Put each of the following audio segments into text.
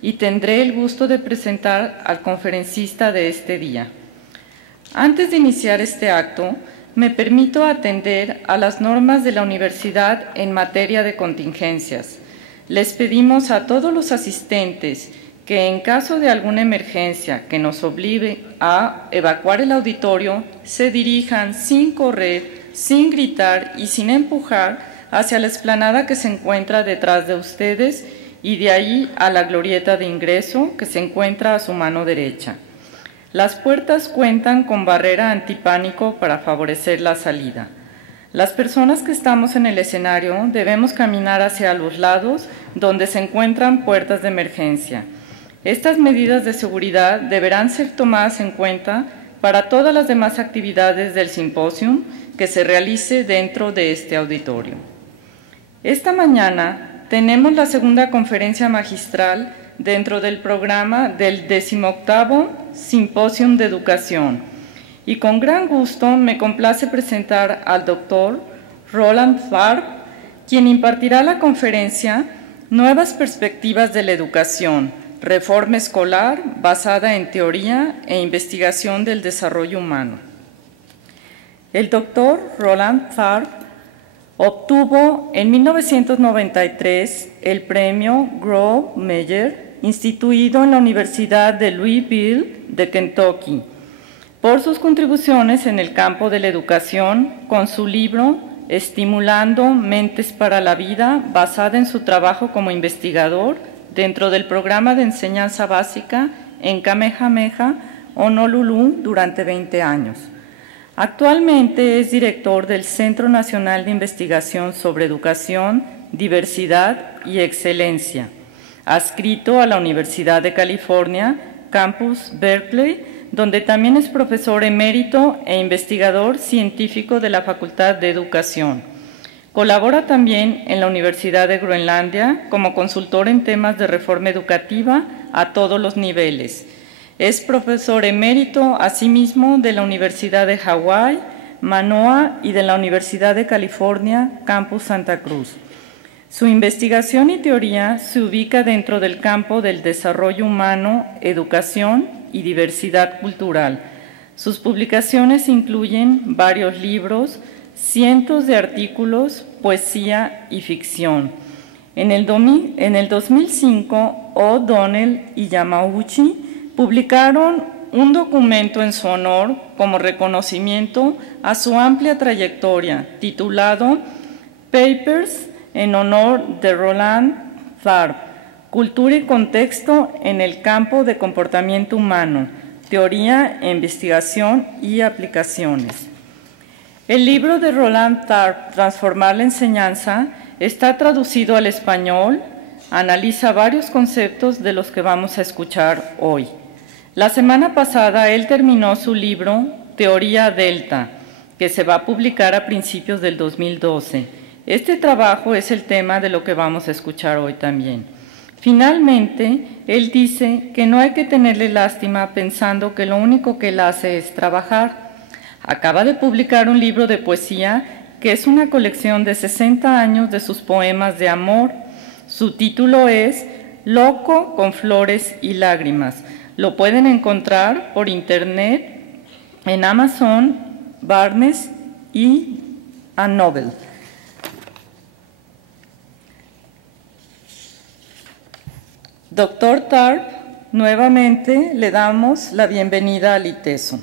y tendré el gusto de presentar al conferencista de este día. Antes de iniciar este acto, me permito atender a las normas de la universidad en materia de contingencias. Les pedimos a todos los asistentes que en caso de alguna emergencia que nos obligue a evacuar el auditorio, se dirijan sin correr, sin gritar y sin empujar hacia la explanada que se encuentra detrás de ustedes y de ahí a la glorieta de ingreso que se encuentra a su mano derecha. Las puertas cuentan con barrera antipánico para favorecer la salida. Las personas que estamos en el escenario debemos caminar hacia los lados donde se encuentran puertas de emergencia. Estas medidas de seguridad deberán ser tomadas en cuenta para todas las demás actividades del simposio que se realice dentro de este auditorio. Esta mañana tenemos la segunda conferencia magistral dentro del programa del XVIII Simposium de Educación y con gran gusto me complace presentar al doctor Roland Tharp, quien impartirá la conferencia Nuevas perspectivas de la educación, reforma escolar basada en teoría e investigación del desarrollo humano. El doctor Roland Tharp obtuvo en 1993 el premio Grow-Meyer, instituido en la Universidad de Louisville de Kentucky, por sus contribuciones en el campo de la educación con su libro Estimulando Mentes para la Vida, basada en su trabajo como investigador dentro del programa de enseñanza básica en Kamehameha, Honolulu, durante 20 años. Actualmente es director del Centro Nacional de Investigación sobre Educación, Diversidad y Excelencia, adscrito a la Universidad de California, Campus Berkeley, donde también es profesor emérito e investigador científico de la Facultad de Educación. Colabora también en la Universidad de Groenlandia como consultor en temas de reforma educativa a todos los niveles. Es profesor emérito, asimismo, de la Universidad de Hawái, Manoa y de la Universidad de California, Campus Santa Cruz. Su investigación y teoría se ubica dentro del campo del desarrollo humano, educación y diversidad cultural. Sus publicaciones incluyen varios libros, cientos de artículos, poesía y ficción. En el 2005, O'Donnell y Yamauchi publicaron un documento en su honor como reconocimiento a su amplia trayectoria, titulado Papers en honor de Roland Tharp, Cultura y contexto en el campo de comportamiento humano, teoría, investigación y aplicaciones. El libro de Roland Tharp, Transformar la enseñanza, está traducido al español, analiza varios conceptos de los que vamos a escuchar hoy. La semana pasada él terminó su libro Teoría Delta, que se va a publicar a principios del 2012. Este trabajo es el tema de lo que vamos a escuchar hoy también. Finalmente, él dice que no hay que tenerle lástima pensando que lo único que él hace es trabajar. Acaba de publicar un libro de poesía que es una colección de 60 años de sus poemas de amor. Su título es Loco con flores y lágrimas. Lo pueden encontrar por internet en Amazon, Barnes y Novel. Doctor Tharp, nuevamente le damos la bienvenida al ITESO.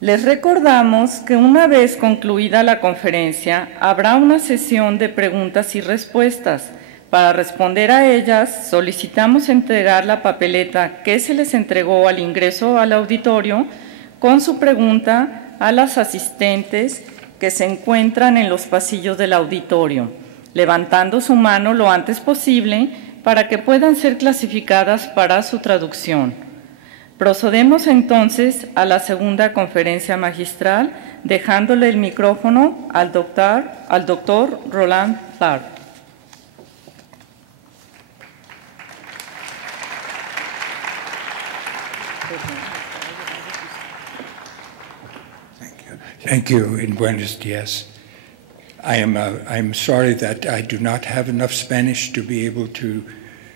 Les recordamos que una vez concluida la conferencia, habrá una sesión de preguntas y respuestas. Para responder a ellas, solicitamos entregar la papeleta que se les entregó al ingreso al auditorio con su pregunta a las asistentes que se encuentran en los pasillos del auditorio, levantando su mano lo antes posible para que puedan ser clasificadas para su traducción. Procedemos entonces a la segunda conferencia magistral, dejándole el micrófono al doctor Roland Tharp. Thank you, and buenos días. I'm sorry that I do not have enough Spanish to be able to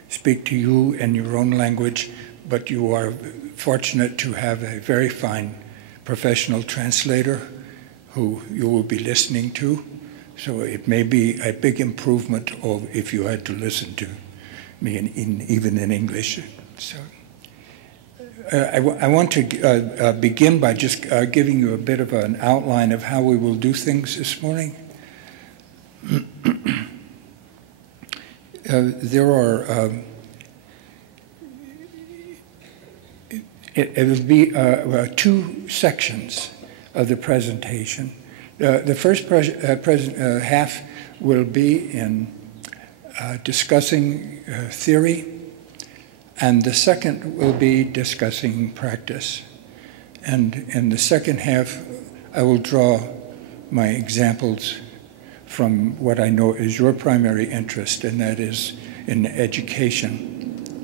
speak to you in your own language, but you are fortunate to have a very fine professional translator who you will be listening to. So it may be a big improvement of if you had to listen to me even in English. So I want to begin by just giving you a bit of an outline of how we will do things this morning. There are, it will be two sections of the presentation. The first half will be in discussing theory, and the second will be discussing practice. And in the second half, I will draw my examples from what I know is your primary interest, and that is in education.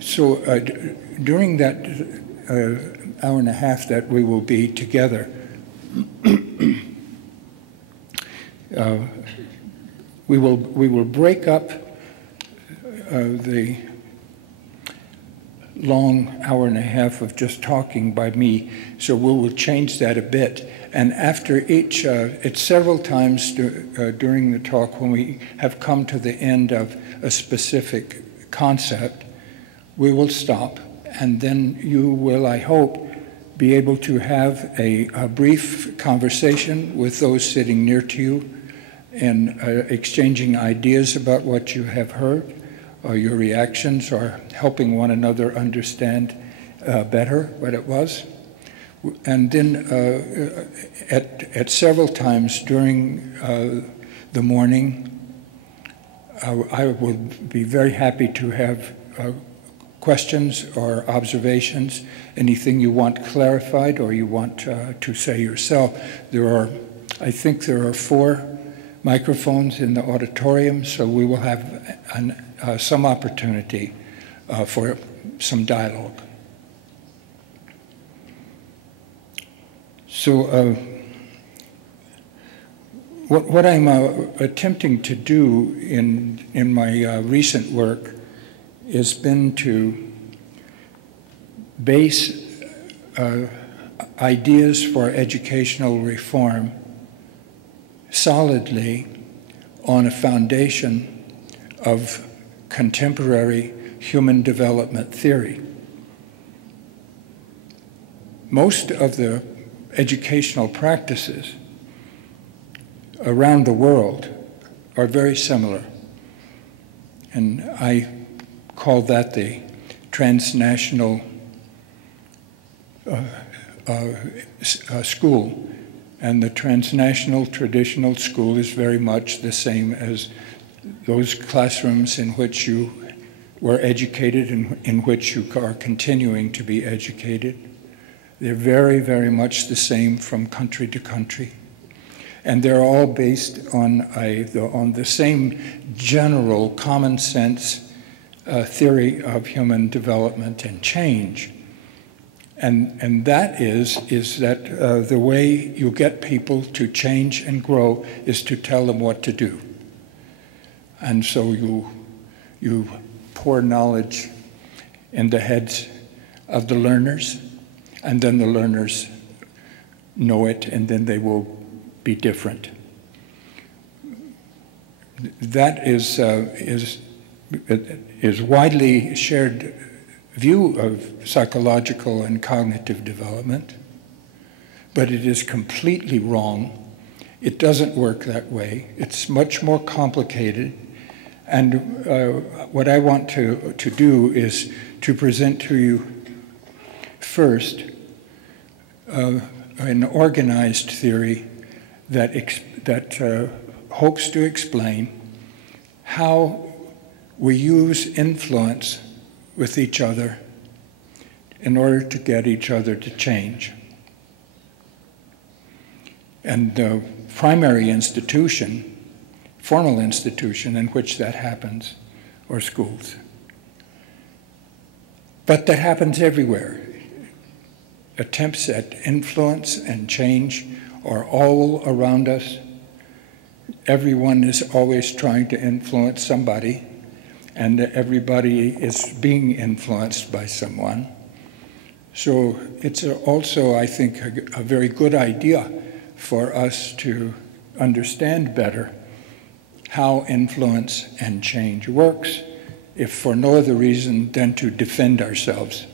So during that hour and a half that we will be together, we will break up the long hour and a half of just talking by me, so we will change that a bit. And after each, it's several times during the talk when we have come to the end of a specific concept, we will stop, and then you will, I hope, be able to have a brief conversation with those sitting near to you and exchanging ideas about what you have heard, or your reactions, or helping one another understand better what it was. And then at several times during the morning, I will be very happy to have questions or observations, anything you want clarified or you want to say yourself. I think there are 4 microphones in the auditorium, so we will have some opportunity for some dialogue. So what I'm attempting to do in my recent work has been to base ideas for educational reform solidly on a foundation of contemporary human development theory. Most of the educational practices around the world are very similar, and I call that the transnational school. And the transnational traditional school is very much the same as those classrooms in which you were educated and in which you are continuing to be educated. They're very, very much the same from country to country. And they're all based on the same general common sense theory of human development and change. And that is that the way you get people to change and grow is to tell them what to do. And so you pour knowledge in the heads of the learners, and then the learners know it, and then they will be different. That is widely shared view of psychological and cognitive development, but it is completely wrong. It doesn't work that way. It's much more complicated. And what I want to do is to present to you first an organized theory that hopes to explain how we use influence with each other in order to get each other to change. And the primary institution, formal institution in which that happens, are schools. But that happens everywhere. Attempts at influence and change are all around us. Everyone is always trying to influence somebody. and everybody is being influenced by someone. So it's also, I think, a very good idea for us to understand better how influence and change works, if for no other reason than to defend ourselves.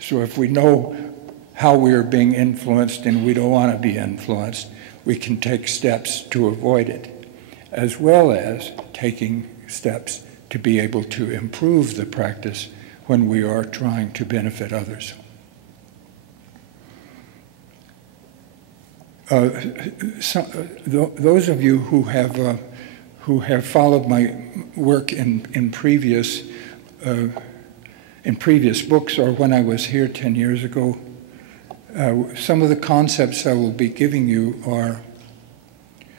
So if we know how we are being influenced and we don't want to be influenced, we can take steps to avoid it, as well as taking steps to be able to improve the practice when we are trying to benefit others. Those of you who have followed my work in previous books, or when I was here 10 years ago, some of the concepts I will be giving you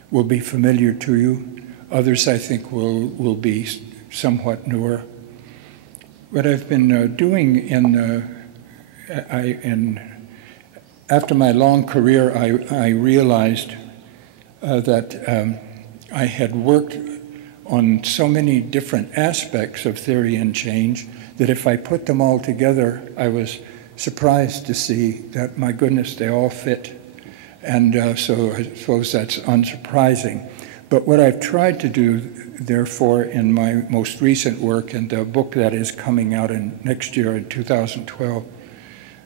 will be familiar to you. Others, I think, will be somewhat newer. What I've been doing after my long career, I realized that I had worked on so many different aspects of theory and change that if I put them all together, I was surprised to see that, my goodness, they all fit. And so I suppose that's unsurprising. But what I've tried to do, therefore, in my most recent work, and the book that is coming out next year in 2012,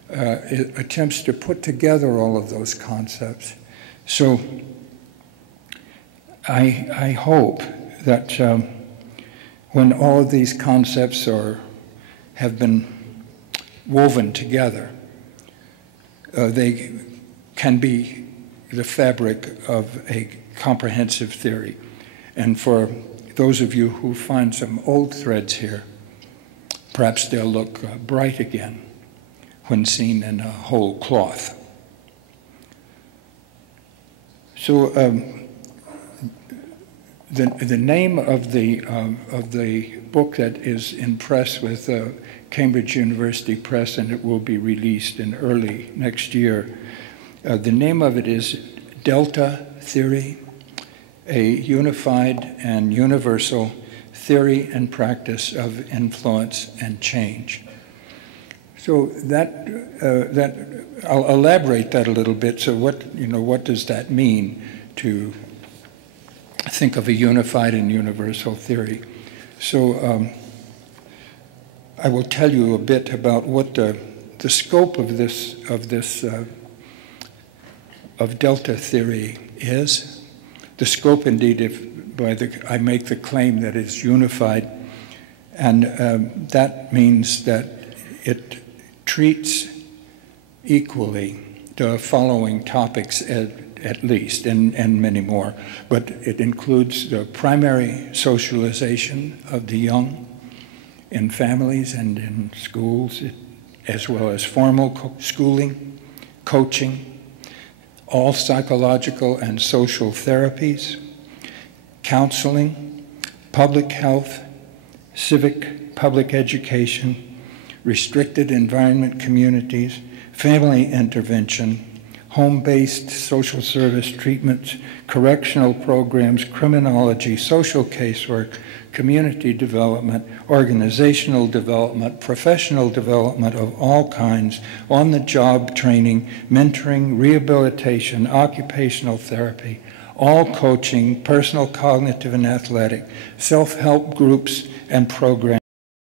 it attempts to put together all of those concepts. So I hope that when all of these concepts have been woven together, they can be the fabric of a comprehensive theory. And for those of you who find some old threads here, perhaps they'll look bright again when seen in a whole cloth. So the name of the book that is in press with Cambridge University Press, and it will be released in early next year, the name of it is Delta Theory, a unified and universal theory and practice of influence and change. So I'll elaborate that a little bit. So what does that mean to think of a unified and universal theory? So I will tell you a bit about what the scope of Delta theory is. The scope, indeed, I make the claim that it's unified, and that means that it treats equally the following topics at least, and many more, but it includes the primary socialization of the young in families and in schools, as well as formal schooling, coaching, all psychological and social therapies, counseling, public health, civic public education, restricted environment communities, family intervention, home-based social service treatments, correctional programs, criminology, social casework, community development, organizational development, professional development of all kinds, on-the-job training, mentoring, rehabilitation, occupational therapy, all coaching, personal, cognitive, and athletic, self-help groups and programs.